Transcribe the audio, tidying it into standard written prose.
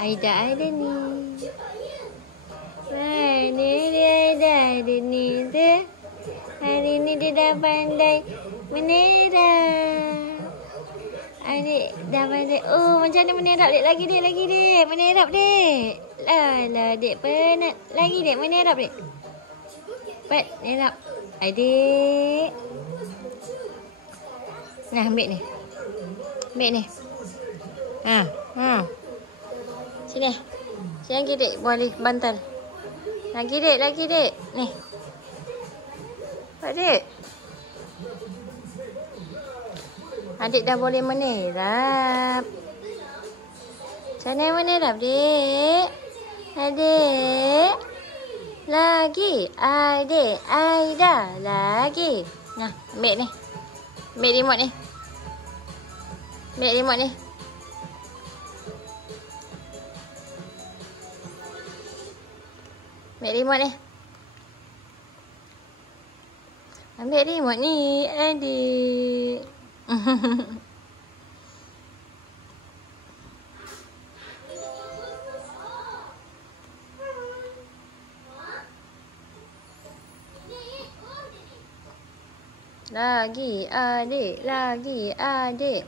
Aida ada ni. Ni dia Aida ada ni tu. Hari ni dia dah pandai menerap. Adik dah pandai. Oh, macam mana menerap dek? Lagi dek. Menerap dek. Lah, dek penat. Lagi dek menerap dek. Cepat, menerap. Adik. Nah, ambil ni. Ha. Sini. Sini lagi dek, boleh bantal. Lagi dek. Ni. Pak dek. Adik dah boleh menerap. Macam mana menerap dek? Adik. Lagi. Adik. Aida. Lagi. Nah, ambil ni. Ambil remote ni. Ambil remote ni. Ambil remote ni. Ambil remote ni, adik. Lagi adik.